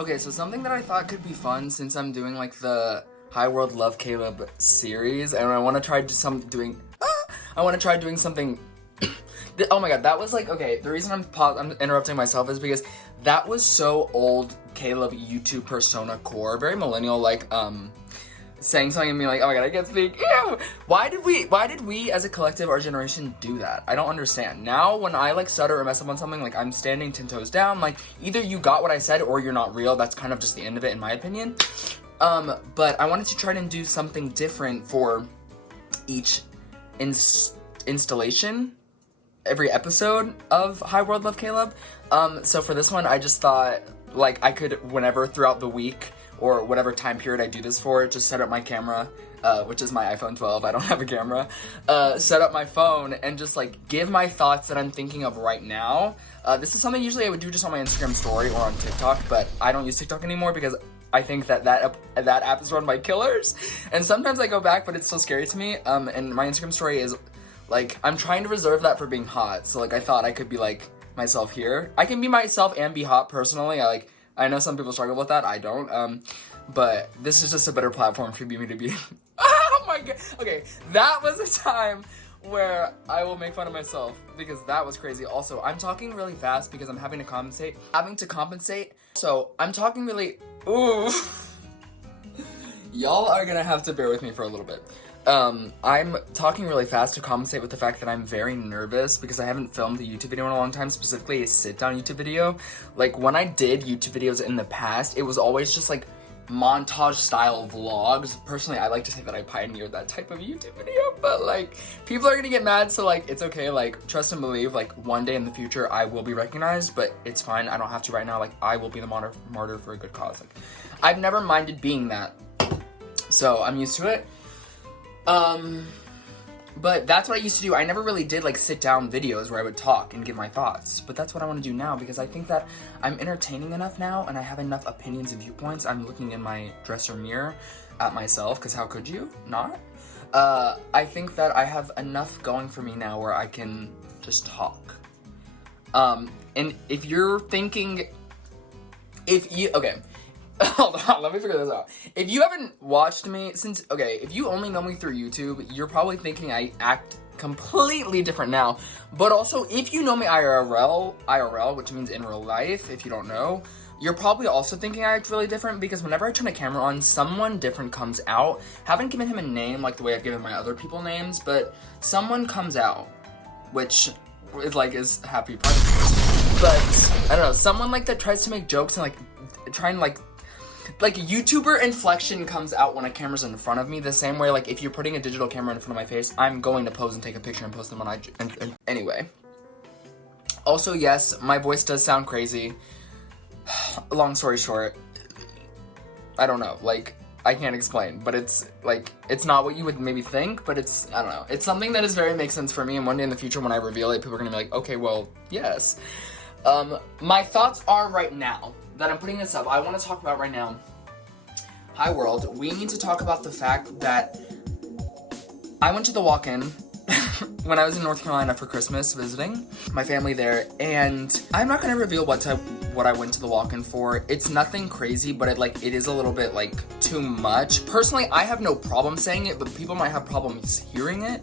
Okay, so something that I thought could be fun since I'm doing like the High World Love Caleb series, and I want to try I want to try doing something. Oh my god, that was like, okay, the reason I'm interrupting myself is because that was so old Caleb YouTube persona core, very millennial, like saying something and being like, oh my god, I can't speak. Ew! Why did we as a collective, our generation, do that? I don't understand. Now when I like stutter or mess up on something, like I'm standing 10 toes down, like either you got what I said or you're not real. That's kind of just the end of it in my opinion. But I wanted to try and do something different for each installation, every episode of High World Love Caleb. So for this one, I just thought like I could, whenever throughout the week or whatever time period I do this for, just set up my camera, which is my iPhone 12, I don't have a camera, set up my phone and just like give my thoughts that I'm thinking of right now. This is something usually I would do just on my Instagram story or on TikTok, but I don't use TikTok anymore because I think that app is run by killers, and sometimes I go back, but it's still scary to me, and my Instagram story is, like, I'm trying to reserve that for being hot, so, like, I thought I could be, like, myself here. I can be myself and be hot, personally. I know some people struggle with that, I don't, but this is just a better platform for me to be. Oh my god, okay, that was a time where I will make fun of myself, because that was crazy. Also, I'm talking really fast because I'm having to compensate, so I'm talking really, ooh. Y'all are gonna have to bear with me for a little bit. I'm talking really fast to compensate with the fact that I'm very nervous because I haven't filmed a YouTube video in a long time, specifically a sit-down YouTube video. Like, when I did YouTube videos in the past, it was always just, like, montage-style vlogs. Personally, I like to say that I pioneered that type of YouTube video, but, like, people are gonna get mad, so, like, it's okay. Like, trust and believe, like, one day in the future, I will be recognized, but it's fine. I don't have to right now. Like, I will be the martyr for a good cause. Like, I've never minded being that, so I'm used to it. But that's what I used to do. I never really did, like, sit-down videos where I would talk and give my thoughts. But that's what I want to do now, because I think that I'm entertaining enough now, and I have enough opinions and viewpoints. I'm looking in my dresser mirror at myself, because how could you not? I think that I have enough going for me now where I can just talk. And if you're thinking... Okay. Hold on, let me figure this out. If you haven't watched me if you only know me through YouTube, you're probably thinking I act completely different now. But also, if you know me IRL, which means in real life, if you don't know, you're probably also thinking I act really different, because whenever I turn a camera on, someone different comes out. Haven't given him a name like the way I've given my other people names, but someone comes out, which is happy part of it. But, I don't know, someone like that tries to make jokes and like YouTuber inflection comes out when a camera's in front of me, the same way, like, if you're putting a digital camera in front of my face, I'm going to pose and take a picture and post them on IG. Anyway. Also, yes, my voice does sound crazy. Long story short, I don't know, like, I can't explain, but it's, like, it's not what you would maybe think, but it's, I don't know, it's something that makes sense for me, and one day in the future when I reveal it, people are gonna be like, okay, well, yes. My thoughts are right now that I'm putting this up, I want to talk about right now, hi world, we need to talk about the fact that I went to the walk-in when I was in North Carolina for Christmas visiting my family there, and I'm not going to reveal what I went to the walk-in for. It's nothing crazy, but it is a little bit, like, too much. Personally, I have no problem saying it, but people might have problems hearing it,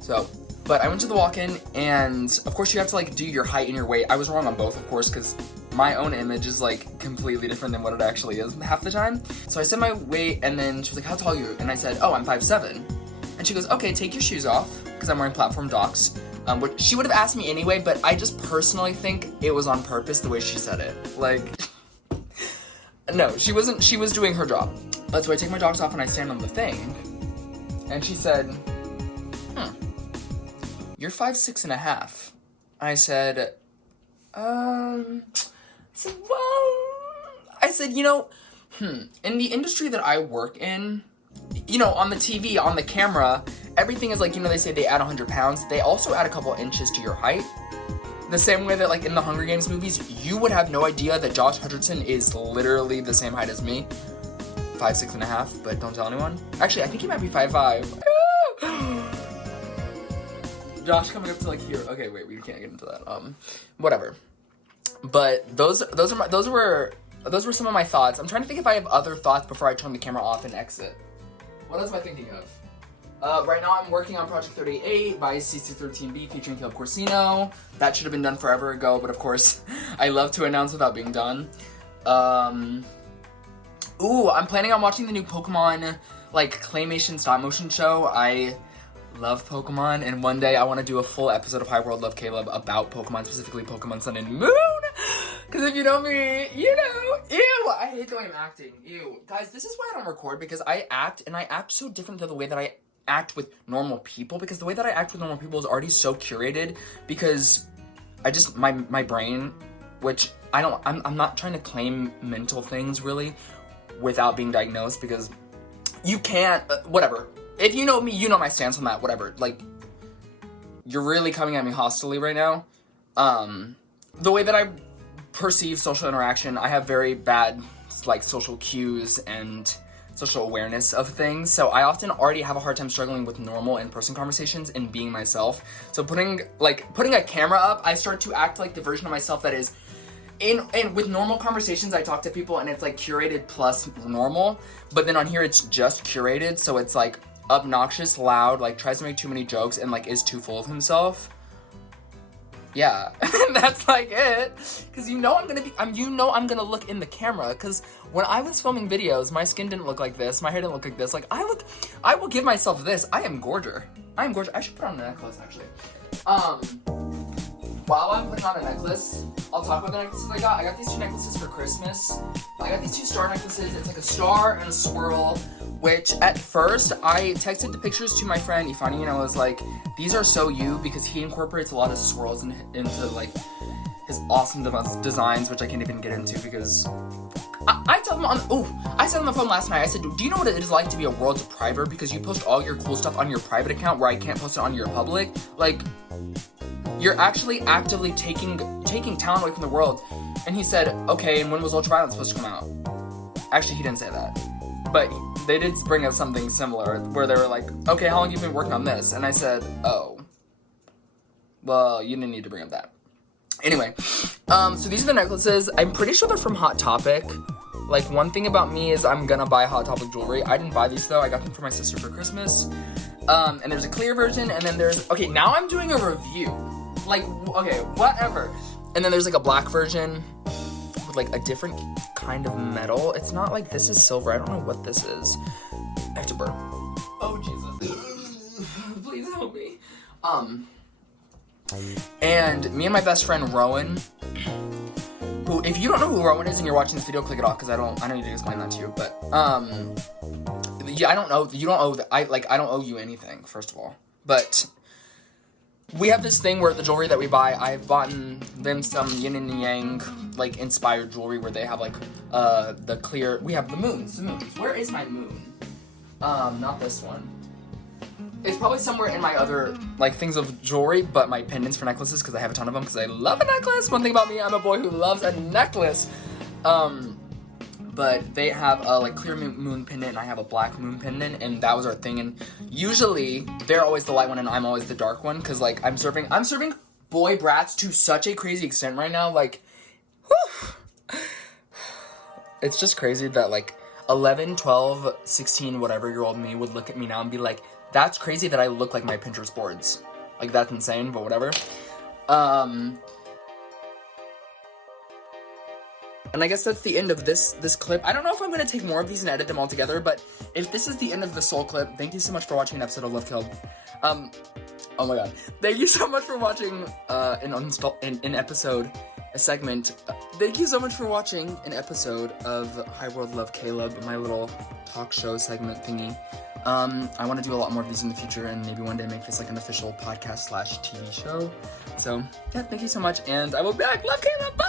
so... But I went to the walk-in, and of course you have to, like, do your height and your weight. I was wrong on both, of course, because my own image is, like, completely different than what it actually is half the time. So I said my weight, and then she was like, how tall are you? And I said, oh, I'm 5'7". And she goes, okay, take your shoes off, because I'm wearing platform docs. Which she would have asked me anyway, but I just personally think it was on purpose the way she said it. Like, no, she wasn't, she was doing her job. So I take my docs off and I stand on the thing, and she said, you're 5'6.5". I said, well, I said, you know, in the industry that I work in, you know, on the TV, on the camera, everything is like, you know, they say they add 100 pounds. They also add a couple inches to your height. The same way that, like, in the Hunger Games movies, you would have no idea that Josh Hutcherson is literally the same height as me. 5'6.5", but don't tell anyone. Actually, I think he might be 5'5". Josh coming up to, like, here. Okay, wait, we can't get into that. Whatever. But those were those were some of my thoughts. I'm trying to think if I have other thoughts before I turn the camera off and exit. What else am I thinking of? Right now I'm working on Project 38 by CC13B featuring Caleb Corsino. That should have been done forever ago, but of course, I love to announce without being done. Ooh, I'm planning on watching the new Pokemon, like, claymation stop-motion show. I love Pokemon, and one day I want to do a full episode of High World Love Caleb about Pokemon, specifically Pokemon Sun and Moon. Because if you know me, you know. Ew, I hate the way I'm acting. Ew. Guys, this is why I don't record, because I act, and I act so different than the way that I act with normal people, because the way that I act with normal people is already so curated, because I just, my brain, which I'm not trying to claim mental things, really, without being diagnosed, because you can't, whatever. If you know me, you know my stance on that, whatever. Like, you're really coming at me hostilely right now. The way that I perceive social interaction, I have very bad, like, social cues and social awareness of things, so I often already have a hard time struggling with normal in-person conversations and being myself. So putting a camera up, I start to act like the version of myself that is and with normal conversations, I talk to people and it's like curated plus normal, but then on here it's just curated, so it's like obnoxious, loud, like tries to make too many jokes and like is too full of himself. Yeah, that's like it. Cause I'm gonna look in the camera. Cause when I was filming videos, my skin didn't look like this, my hair didn't look like this. Like I will give myself this. I am gorgeous. I should put on a necklace actually. While I'm putting on a necklace, I'll talk about the necklaces I got. I got these two necklaces for Christmas. I got these two star necklaces. It's like a star and a swirl, which at first I texted the pictures to my friend Ifani and I was like, these are so you, because he incorporates a lot of swirls into like his awesome designs, which I can't even get into because I told him I said on the phone last night, I said, do you know what it is like to be a world's private, because you post all your cool stuff on your private account where I can't post it on your public? Like, you're actually actively taking talent away from the world. And he said, okay, and when was Ultraviolet supposed to come out? Actually, he didn't say that. But they did bring up something similar, where they were like, okay, how long have you been working on this? And I said, oh, well, you didn't need to bring up that. Anyway, so these are the necklaces. I'm pretty sure they're from Hot Topic. Like, one thing about me is I'm gonna buy Hot Topic jewelry. I didn't buy these, though. I got them for my sister for Christmas. And there's a clear version, and then there's, okay, now I'm doing a review. Like, okay, whatever. And then there's like a black version with like a different kind of metal. It's not like this is silver. I don't know what this is. I have to burp. Oh, Jesus. Please help me. And me and my best friend Rowan, who, if you don't know who Rowan is and you're watching this video, click it off, because I don't need to explain that to you. But yeah, I don't know. You don't owe. I don't owe you anything, first of all. But we have this thing where the jewelry that we buy, I've bought them some yin and yang, like, inspired jewelry where they have, like, the clear, we have the moons. Where is my moon? Not this one. It's probably somewhere in my other, like, things of jewelry, but my pendants for necklaces, because I have a ton of them, because I love a necklace. One thing about me, I'm a boy who loves a necklace. But they have a, like, clear moon pendant, and I have a black moon pendant, and that was our thing. And usually, they're always the light one, and I'm always the dark one, because, like, I'm serving boy brats to such a crazy extent right now, like, whew. It's just crazy that, like, 11, 12, 16, whatever-year-old me would look at me now and be like, that's crazy that I look like my Pinterest boards. Like, that's insane, but whatever. And I guess that's the end of this clip. I don't know if I'm going to take more of these and edit them all together, but if this is the end of the Soul clip, thank you so much for watching an episode of Love Killed. Oh my god. Thank you so much for watching a segment. Thank you so much for watching an episode of High World Love Caleb, my little talk show segment thingy. I want to do a lot more of these in the future, and maybe one day make this like an official podcast / TV show. So, yeah, thank you so much, and I will be back. Love Caleb, bye!